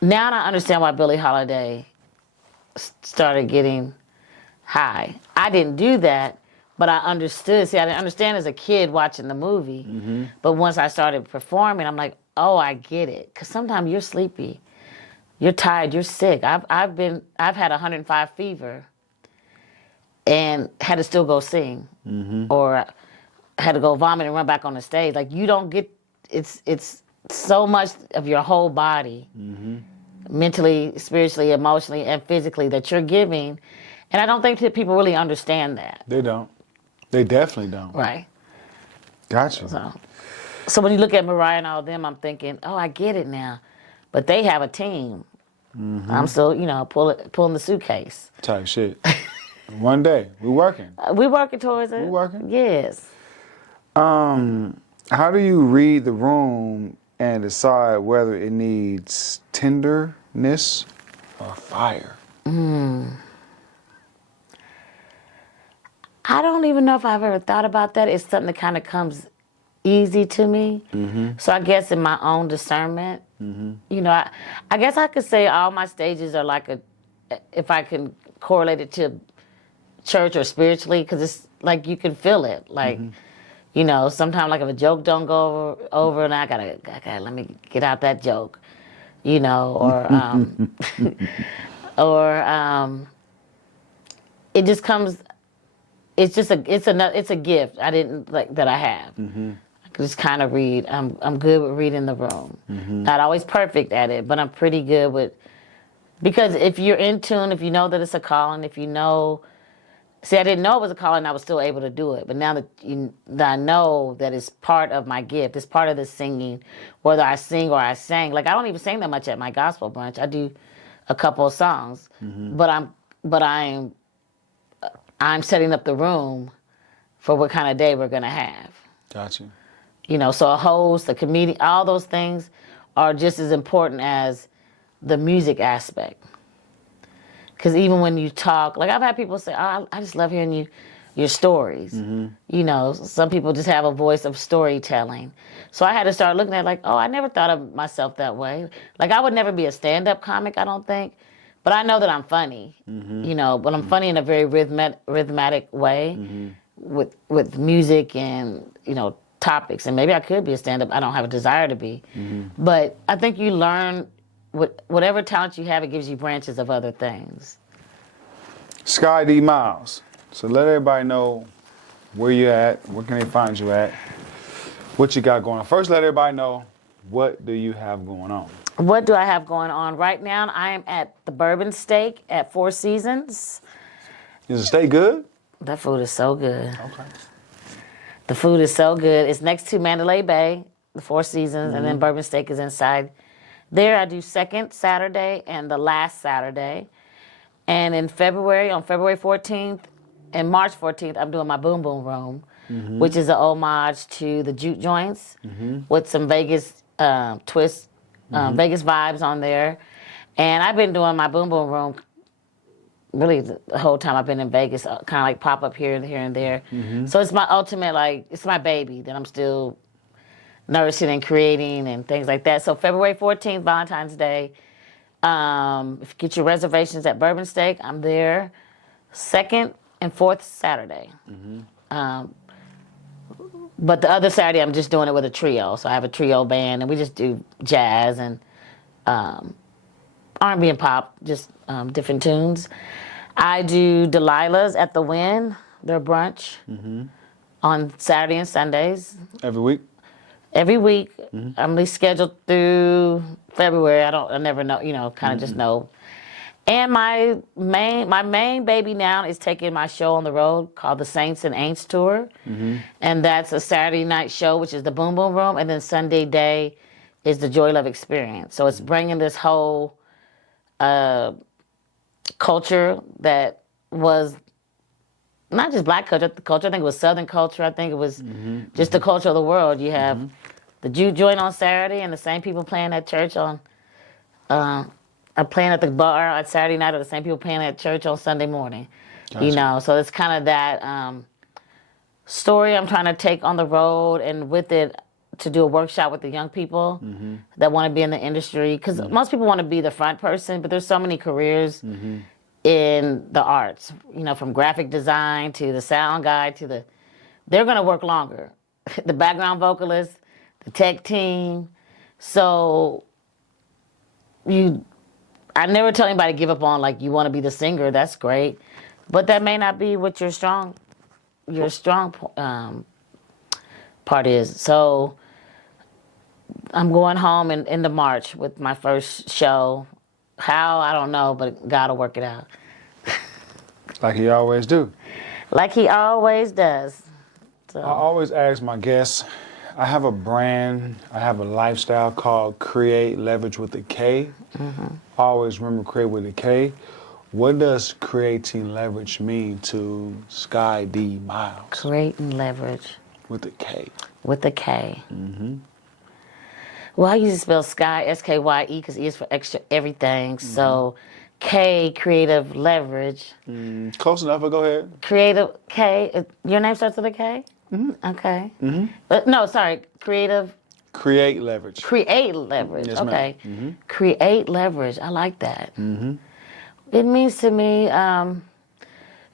Billie Holiday started getting high. I didn't do that, but I understood. See, I didn't understand as a kid watching the movie, but once I started performing, I'm like, oh, I get it. Because sometimes you're sleepy, you're tired, you're sick. I've had 105 fever and had to still go sing, or had to go vomit and run back on the stage. Like you don't get, it's so much of your whole body, mentally, spiritually, emotionally, and physically that you're giving. And I don't think that people really understand that. They don't. They definitely don't. Right. Gotcha. So when you look at Mariah and all them, I'm thinking, oh, I get it now. But they have a team. I'm still, pulling the suitcase. Type shit. One day. We're working. We're working towards it. We're working? Yes. How do you read the room and decide whether it needs tenderness or fire? I don't even know if I've ever thought about that. It's something that kind of comes easy to me. So I guess in my own discernment, I guess I could say all my stages are like if I can correlate it to church or spiritually, because it's like you can feel it. Like, sometimes like if a joke don't go over and I gotta let me get out that joke, or it just comes. It's a gift. I didn't like that I have. I can just kind of read. I'm good with reading the room. Not always perfect at it, but I'm pretty good with, because if you're in tune, if you know that it's a calling, if you know. See, I didn't know it was a calling, I was still able to do it. But now that I know that it's part of my gift, it's part of the singing, whether I sing or I sang. Like, I don't even sing that much at my gospel brunch. I do a couple of songs. But I'm setting up the room for what kind of day we're going to have. Gotcha. So a host, a comedian, all those things are just as important as the music aspect. Because even when you talk, like I've had people say, oh, I just love hearing your stories. Some people just have a voice of storytelling. So I had to start looking at like, oh, I never thought of myself that way. Like I would never be a stand-up comic, I don't think. But I know that I'm funny, but I'm funny in a very rhythmatic way with music and, topics. And maybe I could be a stand-up. I don't have a desire to be. But I think you learn, whatever talent you have, it gives you branches of other things. Skye Dee Miles. So let everybody know where you're at, where can they find you at, what you got going on. First, let everybody know, what do you have going on? What do I have going on? Right now, I am at the Bourbon Steak at Four Seasons. Is the steak good? That food is so good. Okay. The food is so good. It's next to Mandalay Bay, the Four Seasons, and then Bourbon Steak is inside There I do second Saturday and the last Saturday. And in February, on February 14th and March 14th, I'm doing my Boom Boom Room, which is an homage to the juke joints with some Vegas twists, Vegas vibes on there. And I've been doing my Boom Boom Room really the whole time I've been in Vegas, kind of like pop up here and there. So it's my ultimate, like, it's my baby that I'm still nursing and creating and things like that. So February 14th, Valentine's Day. If you get your reservations at Bourbon Steak, I'm there second and fourth Saturday. But the other Saturday, I'm just doing it with a trio. So I have a trio band, and we just do jazz and R&B and pop, just different tunes. I do Delilah's at the Wynn, their brunch, on Saturday and Sundays. Every week? Every week. I'm at least scheduled through February. I never know, kind of just know. And my main baby now is taking my show on the road called the Saints Aints Tour. And that's a Saturday night show, which is the Boom Boom Room. And then Sunday day is the Joy Love Experience. So it's bringing this whole culture that was not just black culture, I think it was Southern culture. I think it was just the culture of the world. You have the juke joint on Saturday and the same people playing at church are playing at the bar on Saturday night, or the same people playing at church on Sunday morning. Gotcha. So it's kind of that story I'm trying to take on the road, and with it to do a workshop with the young people that want to be in the industry. Because most people want to be the front person, but there's so many careers in the arts, from graphic design to the sound guy they're going to work longer. The background vocalist, the tech team. So I never tell anybody to give up on, like, you want to be the singer, that's great. But that may not be what your strong part is. So I'm going home in into March with my first show. How, I don't know, but God will work it out. Like he always do. Like he always does. So. I always ask my guests, I have a brand, I have a lifestyle called Kreate Leverage with a K. Always remember Kreate with a K. What does creating leverage mean to Skye Dee Miles? Creating leverage. With a K. With a K. Well, I usually spell Skye, Skye, because E is for extra everything. So K, creative leverage. Close enough, but go ahead. Creative K. Your name starts with a K? Okay. No, sorry. Creative. Kreate Leverage. Create leverage. Yes, okay. Create leverage. I like that. It means to me,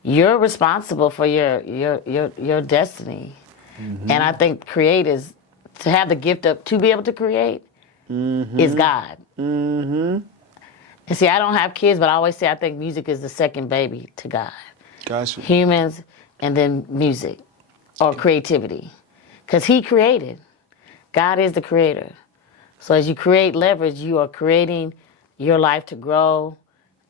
you're responsible for your destiny, and I think create is to have the gift of to be able to create is God. And see, I don't have kids, but I always say I think music is the second baby to God. Gotcha. Humans, and then music or creativity, because He created. God is the creator. So as you create leverage, you are creating your life to grow,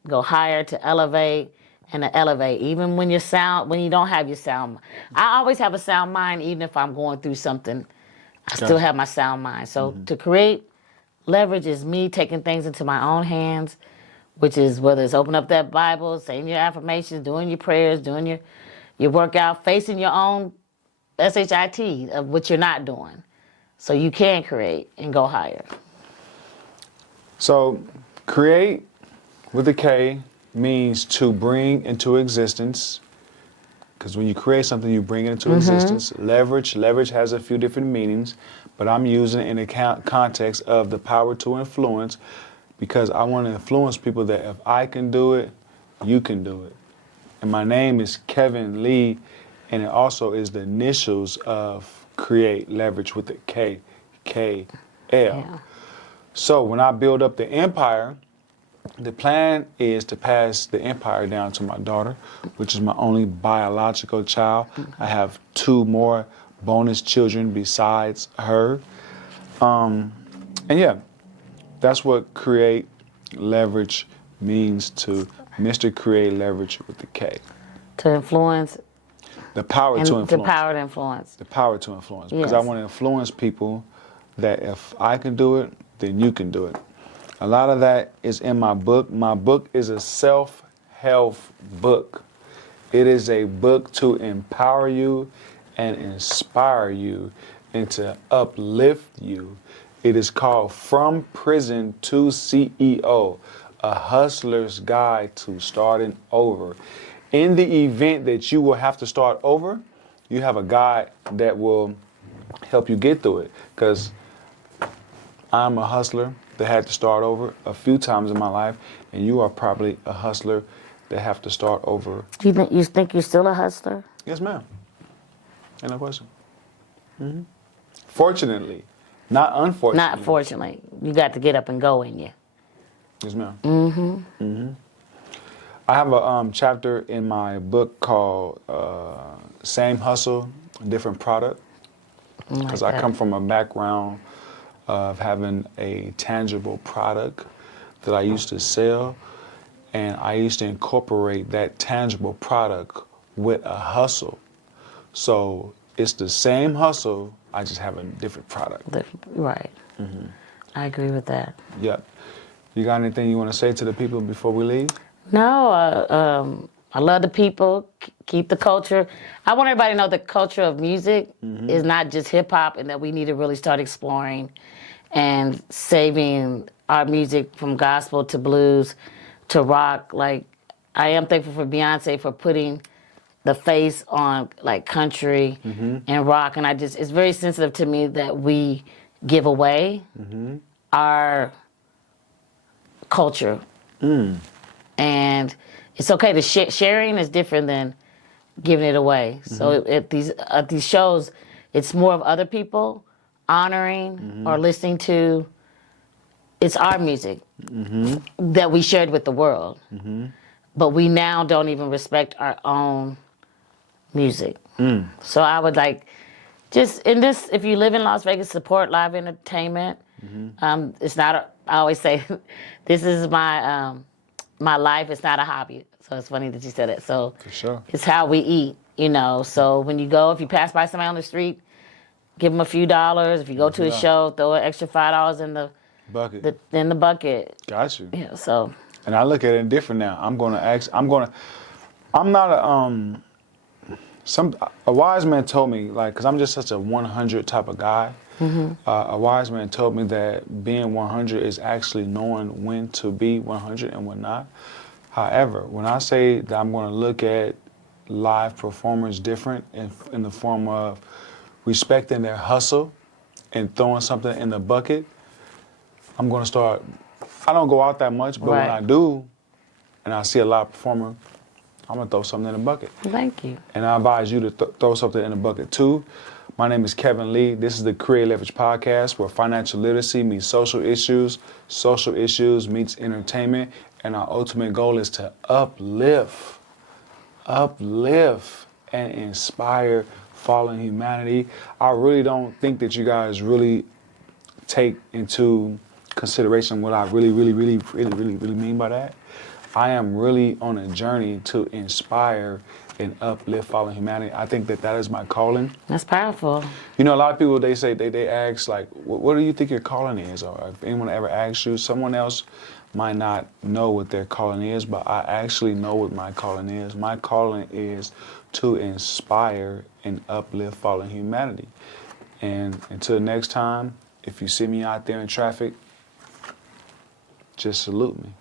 go higher, to elevate, and to elevate. Even when you don't have your sound. I always have a sound mind, even if I'm going through something. I still have my sound mind. So to create leverage is me taking things into my own hands, which is whether it's open up that Bible, saying your affirmations, doing your prayers, doing your workout, facing your own SHIT of what you're not doing. So you can create and go higher. So create with a K means to bring into existence, because when you create something, you bring it into existence. Leverage has a few different meanings, but I'm using it in the context of the power to influence, because I want to influence people that if I can do it, you can do it. And my name is Kevin Lee, and it also is the initials of Kreate Leverage with a K, KL. Yeah. So when I build up the empire, the plan is to pass the empire down to my daughter, which is my only biological child. I have 2 more bonus children besides her. And yeah, that's what Kreate Leverage means to Mr. Kreate Leverage with the K. To influence. The power to influence. The power to influence. The power to influence. Yes. Because I want to influence people that if I can do it, then you can do it. A lot of that is in my book. My book is a self-help book. It is a book to empower you and inspire you and to uplift you. It is called From Prison to CEO, a hustler's guide to starting over. In the event that you will have to start over, you have a guide that will help you get through it. Because I'm a hustler that had to start over a few times in my life, and you are probably a hustler that have to start over. Do you think you're still a hustler? Yes, ma'am. Ain't no question. Fortunately, not unfortunately. Not fortunately. You got to get up and go in you. Yes, ma'am. I have a chapter in my book called Same Hustle, Different Product. Because I come from a background of having a tangible product that I used to sell, and I used to incorporate that tangible product with a hustle. So it's the same hustle, I just have a different product. Right. I agree with that. Yep. You got anything you want to say to the people before we leave? No, I love the people, keep the culture. I want everybody to know the culture of music is not just hip hop, and that we need to really start exploring and saving our music from gospel to blues to rock. Like, I am thankful for Beyonce for putting the face on like country and rock, and it's very sensitive to me that we give away our culture. And it's okay. The sharing is different than giving it away. So at these shows, it's more of other people honoring or listening to. It's our music that we shared with the world, but we now don't even respect our own music. So I would like, just in this, if you live in Las Vegas, support live entertainment. It's not. I always say, this is my my life. It's not a hobby. So it's funny that you said it. So For sure. It's how we eat, you know. So when you go, if you pass by somebody on the street, give them a few dollars. If you go to a show, throw an extra $5 in the Bucket. in the bucket. Got you. Yeah. So. And I look at it different now. I'm not a wise man told me, like, because I'm just such a 100 type of guy. A wise man told me that being 100 is actually knowing when to be 100 and when not. However, when I say that I'm going to look at live performers different in the form of respecting their hustle and throwing something in the bucket, I'm going to start. I don't go out that much, but when I do, and I see a live performer, I'm going to throw something in the bucket. Thank you. And I advise you to throw something in the bucket too. My name is Kevin Lee. This is the Kreate Leverage Podcast, where financial literacy meets social issues meets entertainment, and our ultimate goal is to uplift and inspire fallen humanity. I really don't think that you guys really take into consideration what I really mean by that. I am really on a journey to inspire and uplift fallen humanity. I think that is my calling. That's powerful. You know, a lot of people, they say, they ask, like, what do you think your calling is? Or if anyone ever asks you, someone else might not know what their calling is, but I actually know what my calling is. My calling is to inspire and uplift fallen humanity. And until next time, if you see me out there in traffic, just salute me.